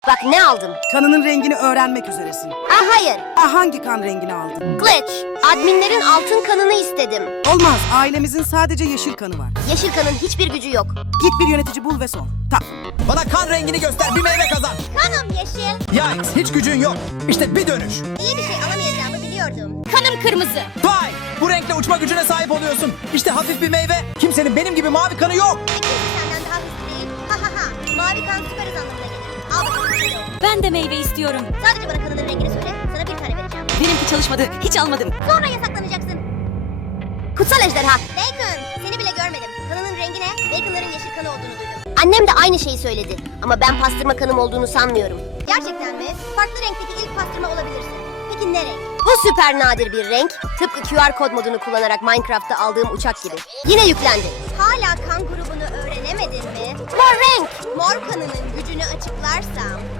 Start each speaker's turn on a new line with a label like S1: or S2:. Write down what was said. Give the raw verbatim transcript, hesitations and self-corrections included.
S1: Bak ne aldım.
S2: Kanının rengini öğrenmek üzeresin.
S1: Ah hayır.
S2: Ah, hangi kan rengini aldın?
S1: Glitch. Adminlerin altın kanını istedim.
S2: Olmaz, ailemizin sadece yeşil kanı var.
S1: Yeşil kanın hiçbir gücü yok.
S2: Git bir yönetici bul ve sor. Tak.
S3: Bana kan rengini göster, bir meyve kazan.
S1: Kanım yeşil.
S3: Yikes, hiç gücün yok. İşte bir dönüş.
S1: İyi bir şey alamayacağımı biliyordum. Kanım kırmızı.
S3: Vay, bu renkle uçma gücüne sahip oluyorsun. İşte hafif bir meyve. Kimsenin benim gibi mavi kanı yok.
S1: Kimse senden daha hızlı değil. Ha ha ha. Mavi kan süper hız anlamına gelir. Al bakalım hadi.
S4: Ben de meyve istiyorum.
S1: Sadece bana kanının rengini söyle. Sana bir tane vereceğim.
S4: Benimki çalışmadı. Hiç almadım.
S1: Sonra yasaklanacaksın. Kutsal ejderha. Bacon. Seni bile görmedim. Kanının rengi ne? Bacon'ların yeşil kanı olduğunu duydum. Annem de aynı şeyi söyledi. Ama ben pastırma kanım olduğunu sanmıyorum. Gerçekten mi? Farklı renkteki ilk pastırma olabilirsin. Peki ne renk? Bu süper nadir bir renk. Tıpkı Q R kod modunu kullanarak Minecraft'ta aldığım uçak gibi. Yine yüklendi. Hala kan grubunu öğrenemedin mi? Mor renk. Mor kanının gücünü açıklarsam